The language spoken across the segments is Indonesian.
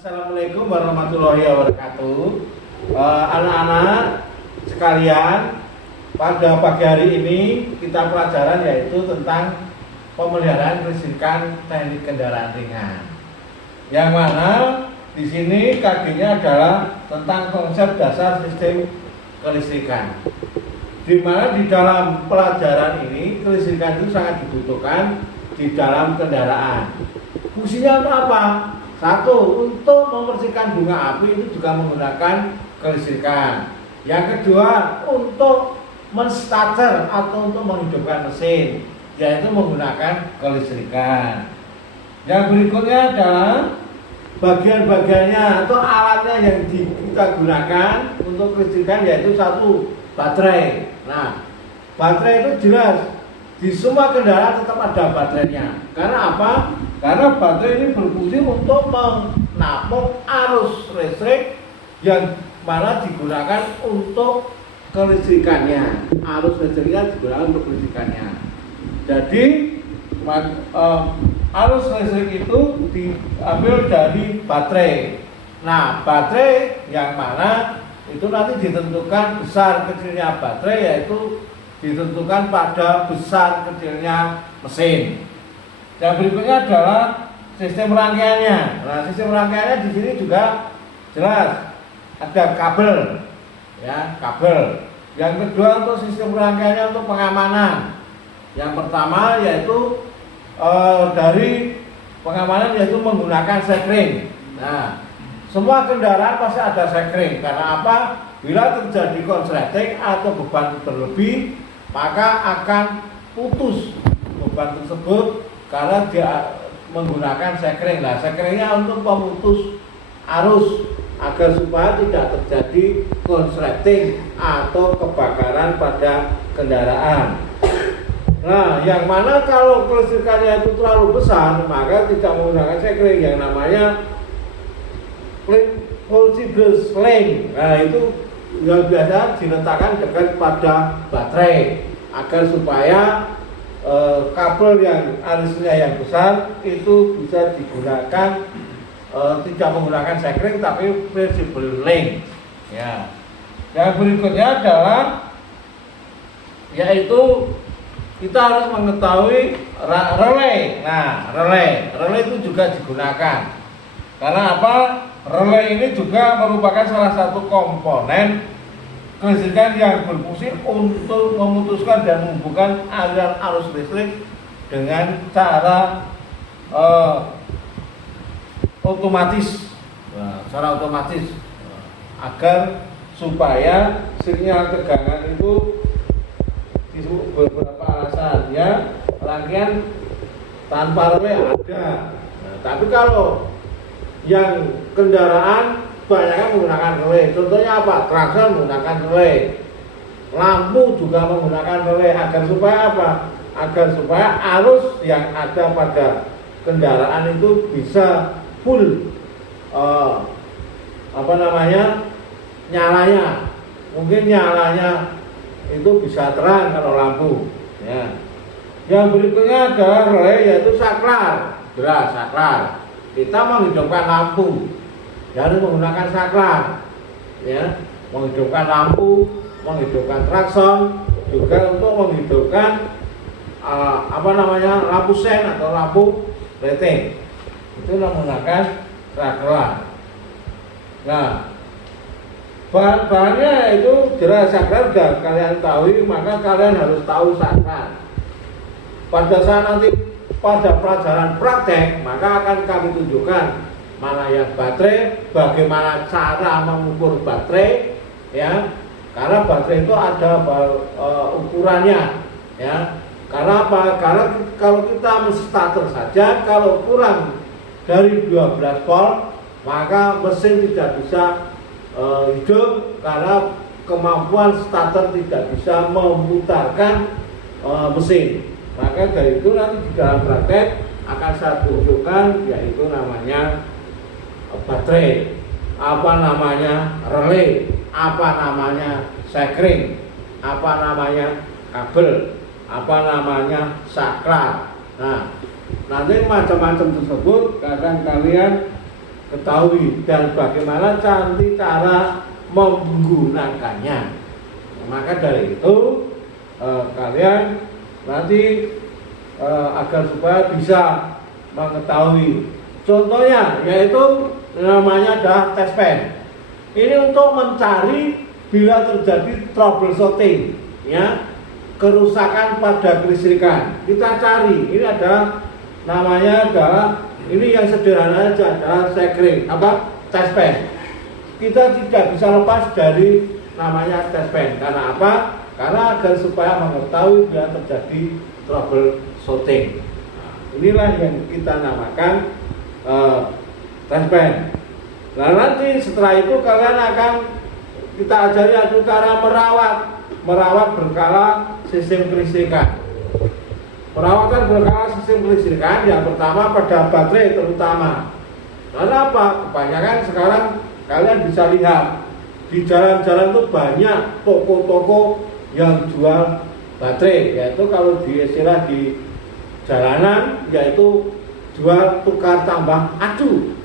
Assalamualaikum warahmatullahi wabarakatuh. Anak-anak sekalian, pada pagi hari ini kita pelajaran yaitu tentang pemeliharaan kelistrikan teknik kendaraan ringan. Yang mana di sini kajiannya adalah tentang konsep dasar sistem kelistrikan. Di mana di dalam pelajaran ini kelistrikan itu sangat dibutuhkan di dalam kendaraan. Fungsinya untuk apa? Satu, untuk membersihkan bunga api itu juga menggunakan kelistrikan. Yang kedua, untuk menstarter atau untuk menghidupkan mesin, yaitu menggunakan kelistrikan. Yang berikutnya adalah bagian-bagiannya atau alatnya yang kita gunakan untuk kelistrikan, yaitu satu, baterai. Nah, baterai itu jelas di semua kendaraan tetap ada baterainya. Karena apa? Karena baterai ini berfungsi untuk menampung arus listrik yang mana digunakan untuk kelistrikannya. Arus listriknya digunakan untuk kelistrikannya. Jadi arus listrik itu diambil dari baterai. Nah, baterai yang mana itu nanti ditentukan besar kecilnya baterai, yaitu ditentukan pada besar kecilnya mesin. Yang berikutnya adalah sistem rangkaiannya. Nah, sistem rangkaiannya di sini juga jelas ada kabel, ya, kabel. Yang kedua untuk sistem rangkaiannya untuk pengamanan. Yang pertama yaitu dari pengamanan yaitu menggunakan sekring. Nah, semua kendaraan pasti ada sekring. Karena apa? Bila terjadi konsleting atau beban berlebih, maka akan putus beban tersebut karena dia menggunakan sekring. Nah, sekringnya untuk pemutus arus agar supaya tidak terjadi konsleting atau kebakaran pada kendaraan. Nah, yang mana kalau kelistrikannya itu terlalu besar, maka tidak menggunakan sekring, yang namanya voltage line. Nah, itu yang biasa diletakkan dekat pada baterai agar supaya kabel yang arusnya yang besar itu bisa digunakan tidak menggunakan sekring tapi flexible link. Ya. Yang berikutnya adalah yaitu kita harus mengetahui relay. Nah, relay itu juga digunakan. Karena apa? Relay ini juga merupakan salah satu komponen kelistrikan yang berfungsi untuk memutuskan dan menghubungkan aliran arus listrik dengan cara otomatis. Nah, secara otomatis agar supaya sinyal tegangan itu di beberapa alasan, ya, rangkaian tanpa relay ada. Nah, tapi kalau yang kendaraan banyak menggunakan relay. Contohnya apa? Traktor menggunakan relay. Lampu juga menggunakan relay agar supaya apa? Agar supaya arus yang ada pada kendaraan itu bisa full nyalanya. Mungkin nyalanya itu bisa terang kalau lampu, ya. Yang berikutnya adalah relay yaitu saklar. Jelas saklar. Kita menghidupkan lampu harus menggunakan saklar, ya, menghidupkan lampu, menghidupkan klakson, juga untuk menghidupkan lampu sen atau lampu lighting. Itu menggunakan saklar. Nah, bahan-bahannya itu jelas saklar sudah kalian tahu, maka kalian harus tahu saklar. Pada saat nanti pada pelajaran praktek, maka akan kami tunjukkan mana yang baterai, bagaimana cara mengukur baterai, ya. Karena baterai itu ada ukurannya, ya. Karena apa? Karena kalau kita menstarter saja, kalau kurang dari 12 volt, maka mesin tidak bisa hidup karena kemampuan starter tidak bisa memutarkan mesin. Maka dari itu nanti di dalam praktek akan saya tunjukkan, yaitu namanya baterai, apa namanya relay, apa namanya sekring, apa namanya kabel, apa namanya saklar. Nah, nanti macam-macam tersebut akan kalian ketahui dan bagaimana cara menggunakannya. Maka dari itu kalian nanti agar supaya bisa mengetahui. Contohnya yaitu namanya adalah test pen. Ini untuk mencari bila terjadi troubleshooting, ya, kerusakan pada kelistrikan. Kita cari. Ini adalah namanya adalah ini yang sederhana saja adalah sekring test pen. Kita tidak bisa lepas dari namanya test pen. Karena apa? Karena agar supaya mengetahui bila terjadi troubleshooting. Nah, inilah yang kita namakan test pen. Nah, nanti setelah itu kalian akan kita ajari cara merawat berkala sistem kelistrikan. Perawatan berkala sistem kelistrikan yang pertama pada baterai terutama. Karena apa? Kebanyakan sekarang kalian bisa lihat di jalan-jalan itu banyak toko-toko yang jual baterai, yaitu kalau di istilah di jalanan yaitu jual tukar tambah acu.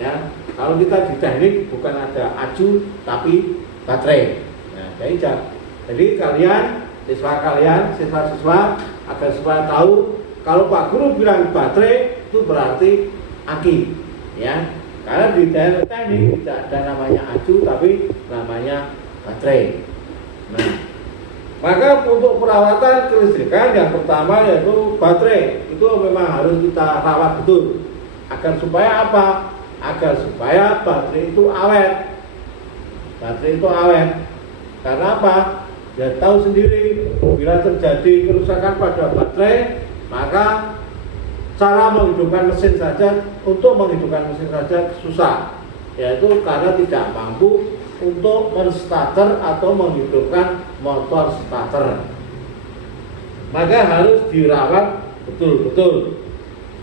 Ya, kalau kita di teknik bukan ada acu tapi baterai. Nah, jadi kalian siswa-siswa agar supaya tahu kalau Pak Guru bilang baterai itu berarti aki, ya. Karena di teknik tidak ada namanya acu tapi namanya baterai. Nah, maka untuk perawatan kelistrikan yang pertama yaitu baterai itu memang harus kita rawat betul agar supaya apa? Agar supaya baterai itu awet. Baterai itu awet. Karena apa? Ya tahu sendiri bila terjadi kerusakan pada baterai, maka cara menghidupkan mesin saja susah, yaitu karena tidak mampu untuk menstarter atau menghidupkan motor starter. Maka harus dirawat betul-betul.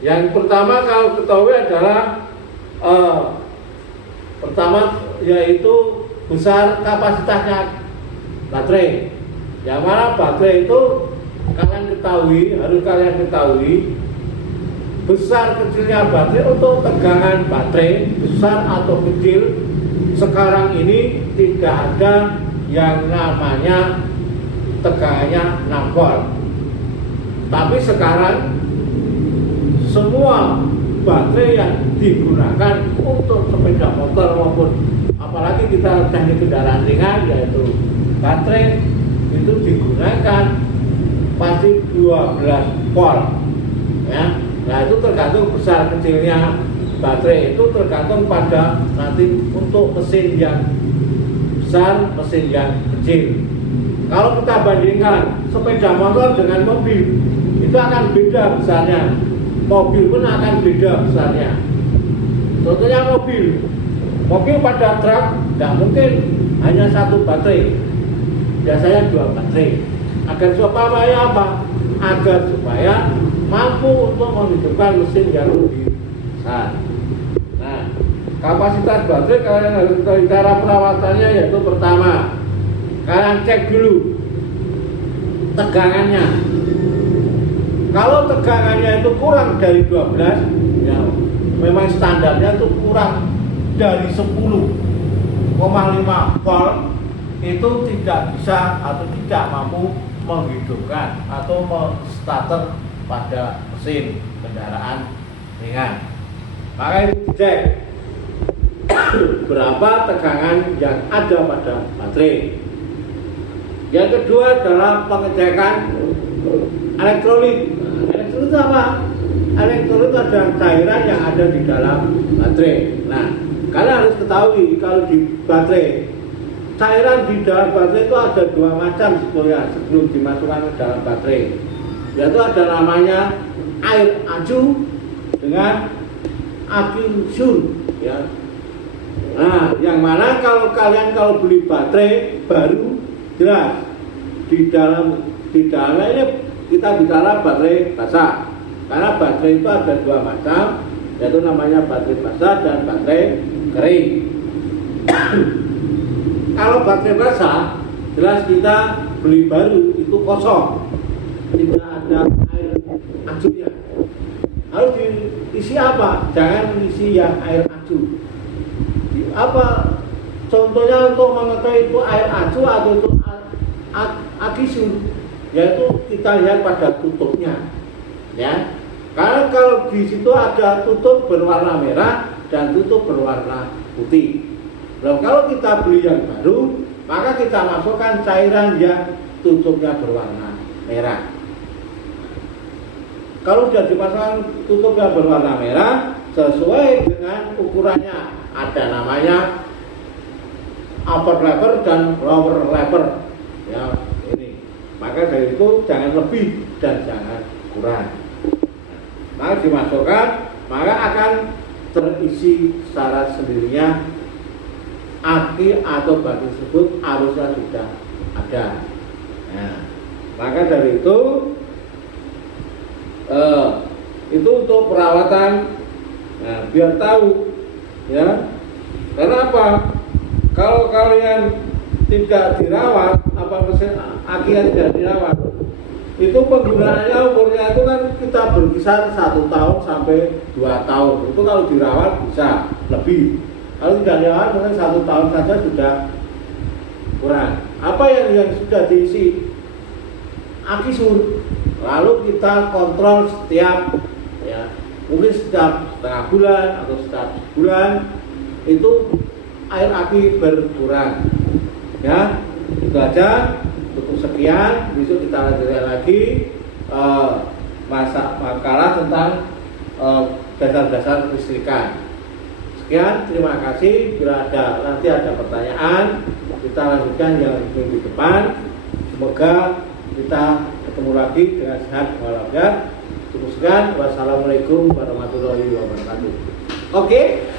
Yang pertama kalau ketahui adalah pertama yaitu besar kapasitasnya baterai. Yang mana baterai itu harus kalian ketahui besar kecilnya baterai untuk tegangan baterai besar atau kecil. Sekarang ini tidak ada yang namanya tegangannya 6 volt. Tapi sekarang semua baterai yang digunakan untuk sepeda motor maupun apalagi kita teknik kendaraan ringan yaitu baterai itu digunakan pasti 12 volt, ya. Nah, itu tergantung besar kecilnya baterai, itu tergantung pada nanti untuk mesin yang besar, mesin yang kecil. Kalau kita bandingkan sepeda motor dengan mobil, itu akan beda besarnya. Mobil pun akan beda besarnya. Contohnya mobil pada truk tidak mungkin hanya satu baterai, biasanya 2 baterai. Agar supaya apa? Agar supaya mampu untuk menghidupkan mesin yang lebih besar. Nah, kapasitas baterai kalian harus tahu cara perawatannya, yaitu pertama kalian cek dulu tegangannya. Kalau tegangannya itu kurang dari 12, ya memang standarnya itu kurang dari 10,5 volt, itu tidak bisa atau tidak mampu menghidupkan atau menstarter pada mesin kendaraan ringan. Maka itu dicek berapa tegangan yang ada pada baterai. Yang kedua adalah pengecekan elektrolit. Elektrolit apa? Elektrolit adalah cairan yang ada di dalam baterai. Nah, kalian harus ketahui kalau di baterai, cairan di dalam baterai itu ada 2 macam sebelum dimasukkan ke dalam baterai. Yaitu ada namanya air acu dengan api sun, ya. Nah, yang mana kalau kalian beli baterai baru jelas di dalamnya ini kita bicara baterai basah. Karena baterai itu ada 2 macam, yaitu namanya baterai basah dan baterai kering. Kalau baterai basah jelas kita beli baru itu kosong, tidak ada air acunya. Harus diisi apa? Jangan isi yang air acu. Apa contohnya untuk mengetahui itu air acu atau itu akisun, yaitu kita lihat pada tutupnya, ya. Karena kalau di situ ada tutup berwarna merah dan tutup berwarna putih. Nah, kalau kita beli yang baru, maka kita masukkan cairan yang tutupnya berwarna merah. Kalau sudah dipasang tutupnya berwarna merah, sesuai dengan ukurannya, ada namanya upper lever dan lower lever, ya ini. Maka dari itu jangan lebih dan jangan kurang. Maka dimasukkan, maka akan terisi secara sendirinya aki atau batu tersebut arusnya sudah ada. Nah, maka dari itu untuk perawatan, nah, biar tahu, ya. Karena apa? Kalau kalian tidak dirawat, apa mesin akinya tidak dirawat, itu penggunaannya umurnya itu kan kita berkisar 1 tahun sampai 2 tahun. Itu kalau dirawat bisa lebih. Kalau tidak dirawat mungkin 1 tahun saja sudah kurang. Apa yang sudah diisi? Aki sur. Lalu kita kontrol setiap, ya, mungkin setiap setengah bulan atau setiap bulan itu air aki berkurang. Ya, itu aja. Cukup sekian, besok kita lanjutkan lagi makalah tentang dasar-dasar listrikan. Sekian, terima kasih. Bila nanti ada pertanyaan, kita lanjutkan yang minggu depan. Semoga kita ketemu lagi dengan sehat walafiat. Cukup sekian. Wassalamualaikum warahmatullahi wabarakatuh. Oke.